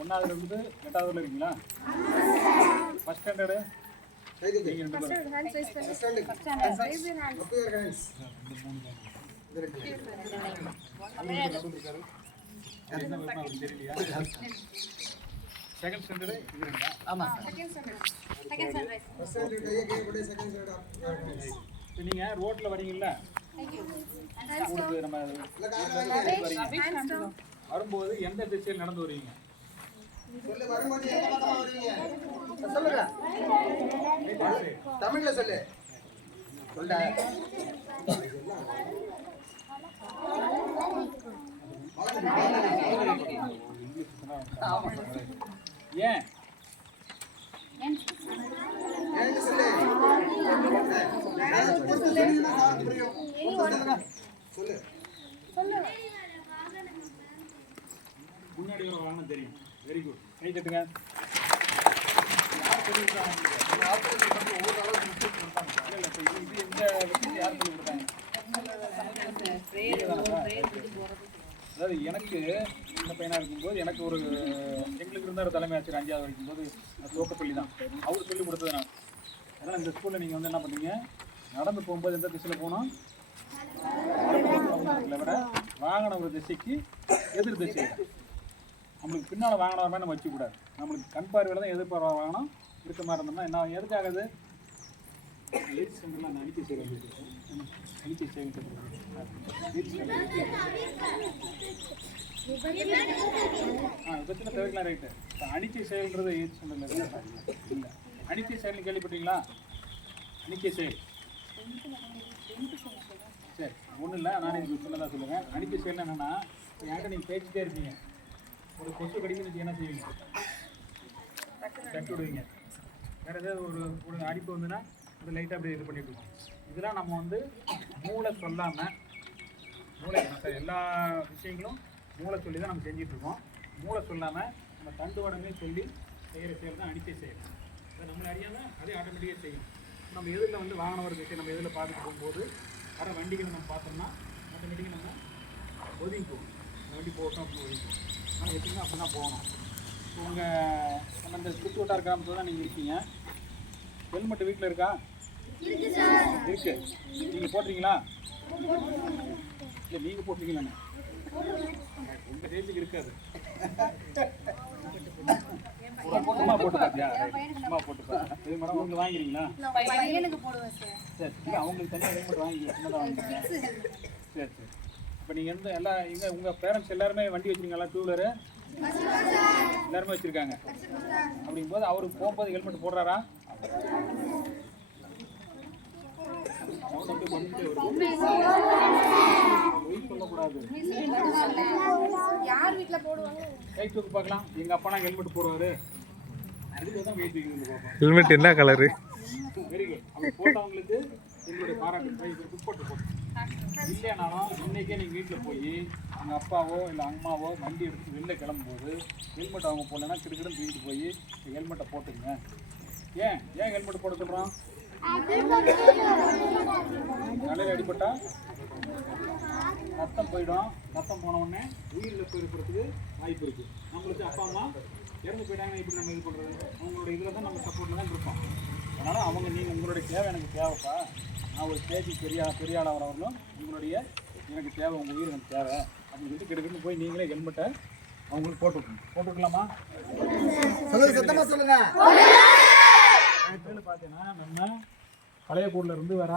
ஒன்றாவதுல இருந்து 8வது இருக்கீங்களா? ஃபர்ஸ்ட் ஸ்டாண்டர்டு செகண்ட் ஸ்டாண்டர்டு இது ரெண்டா? ஆமா. நீங்க ரோட்ல வரீங்கல்ல, உங்களுக்கு நம்ம வரும்போது எந்த திசையில் நடந்து வருவீங்க? சொல்லுங்க, தமிழ்ல சொல்லு. ஏன் முன்னாடி ஒரு வாகனம் தெரியும். வெரி குட், கை தட்டுங்க. யார் சொல்லி கொடுத்தாங்க? அதாவது எனக்கு சின்ன பையனாக இருக்கும்போது எனக்கு ஒரு எங்களுக்கு இருந்தார் தலைமை ஆசிரியர் 5வது படிக்கும்போது துவக்கப்பள்ளி தான், அவர் சொல்லிக் கொடுத்தது நான். அதனால் இந்த ஸ்கூலில் நீங்கள் வந்து என்ன பண்ணீங்க, நடந்து போகும்போது எந்த திசையில் போகணும்? விட வாகனம் ஒரு திசைக்கு எதிர் திசை. நம்மளுக்கு பின்னால் வாகனம் வர மாதிரி நம்ம வச்சுக்கூடாது. நம்மளுக்கு கண் பார்வையில் தான் எதிர்பார்வை வாகனம் இருக்க மாதிரி இருந்தோம்னா என்ன எதுக்காகுது? அணிக்கை சேவை அணிக்கை சேவை விபத்தில் தவிர்க்கலாம். ரைட்டு. அணிக்கை செயல்ன்றது எயிட் சென்டரில் இல்லை. அணிக்கை செயல்னு கேள்விப்பட்டீங்களா? அணிக்கை செயல் சரி ஒன்றும் இல்லை, நானே எனக்கு சொல்லதான் சொல்லுவேன். அணிக்கை செயல் என்னென்னா, என்கிட்ட நீங்கள் பேசிட்டே இருப்பீங்க, ஒரு கொசு கடிக்குன்னு என்ன செய்வீங்க? தட்டி விடுவீங்க. வேறு ஏதாவது ஒரு அடிப்பு வந்துன்னா அது லைட்டாக அப்படி இது பண்ணிட்டு இருக்கோம். இதெல்லாம் நம்ம வந்து மூளை சொல்லாமல், எல்லா விஷயங்களும் மூளை சொல்லி தான் நம்ம செஞ்சிட்ருக்கோம். மூளை சொல்லாமல் நம்ம தண்டுவடமே சொல்லி செய்கிற செயல் தான் அணிக்கை செயல். அதை நம்மளை அறியாமல் அதே ஆட்டோமேட்டிக்காக செய்யும். நம்ம எதிரில் வந்து வாகனம் ஒரு திசை நம்ம எதிரில் பார்த்துட்டு போகும்போது வர வண்டிகளை நம்ம பார்த்தோம்னா ஆட்டோமேட்டிக்காக நம்ம ஒதுங்கிக்குவோம். அந்த வண்டி போகட்டும் அப்படின்னு ஒதுங்கிக்குவோம். ஆனால் எப்படின்னா அப்படி தான் போகணும். நம்ம இந்த சுற்றுவட்டார கிராமத்தில் தான் நீங்கள் இருக்கீங்க. ஹெல்மெட் வீட்டில் இருக்கா? இருக்கு. நீங்கள் போட்டுறீங்களா? இல்லை நீங்கள் போட்டுறீங்களாண்ணே? உங்கள் ரேஞ்சுக்கு இருக்காது. சும்மா போட்டு பார்த்தியா? சும்மா போட்டு பார்த்தா இது மேடம் உங்களுக்கு வாங்கிக்கிறீங்களா? சரி இல்லை, அவங்களுக்கு தனியாக ஹெல்மெட் வாங்கிக்கலாம். சின்னதாக வாங்கிக்கிறீங்க. சரி சரி. இப்போ நீங்கள் எந்த எல்லாம் இங்கே உங்கள் பேரண்ட்ஸ் எல்லாருமே வண்டி வச்சுருக்கீங்களா? டூ வீலரு எல்லாருமே வச்சுருக்காங்க. அப்படிங்கும்போது அவருக்கு போகும்போது ஹெல்மெட் போடுறாரா? சொல்லக்கூடாது. கை தூக்கு பார்க்கலாம். எங்கள் அப்பா ஹெல்மெட் போடுவார். அதுதான் கை தூக்கி ஹெல்மெட் என்ன கலரு? Very good. அவர் போட்டவங்களுக்கு எங்களுடைய பாராட்டு. போட்டு இல்லைனாலும் இன்றைக்கே நீங்கள் வீட்டில் போய் எங்கள் அப்பாவோ இல்லை அம்மாவோ வண்டி எடுத்து வெளில கிளம்பும்போது ஹெல்மெட் அவங்க போடலைன்னா கிடுக்கிடும் தூக்கிட்டு போய் ஹெல்மெட்டை போட்டுங்க. ஏன் ஹெல்மெட் போட சொல்கிறோம்? தலையில் அடிப்பட்டா ரத்தம் போயிடும். ரத்தம் போன உடனே உயிரில் போயிருக்கிறதுக்கு வாய்ப்பு இருக்குது. நம்மளுக்கு அப்பா அம்மா இறந்து போயிட்டாங்கன்னா இப்படி நம்ம இது பண்ணுறது அவங்களோட இதில் தான் நம்ம சப்போர்ட்டில் தான் இருப்போம். அதனால் அவங்க நீங்கள் உங்களுடைய தேவை எனக்கு தேவைப்பா, நான் ஒரு ஸ்டேஜுக்கு பெரிய ஆளாக வரவர்களும் உங்களுடைய எனக்கு தேவை, உங்கள் உயிர் எனக்கு தேவை அப்படின்னு சொல்லிட்டு கிட்டக்கிட்டு போய் நீங்களே ஹெல்மெட்டை அவங்களுக்கு போட்டுக்கலாமா? சொல்லுங்க. பார்த்தீங்கன்னா நம்ம பழையக்கூரில் இருந்து வர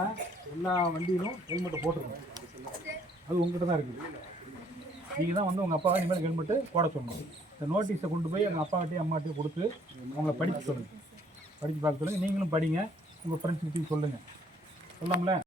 எல்லா வண்டியிலும் ஹெல்மெட்டை போட்டுருக்கோம். அது உங்கள்கிட்ட தான் இருக்குது. நீங்கள் தான் வந்து உங்கள் அப்பாவை இனிமேல் ஹெல்மெட்டு போட சொல்லணும். இந்த நோட்டீஸை கொண்டு போய் எங்கள் அப்பாட்டையும் அம்மாட்டையும் கொடுத்து அவங்கள படிக்க சொல்லுங்கள். படித்து பார்க்க சொல்லுங்கள். நீங்களும் படிங்க, உங்கள் ஃப்ரெண்ட்ஸ்கிட்டையும் சொல்லுங்கள். சொல்லாமல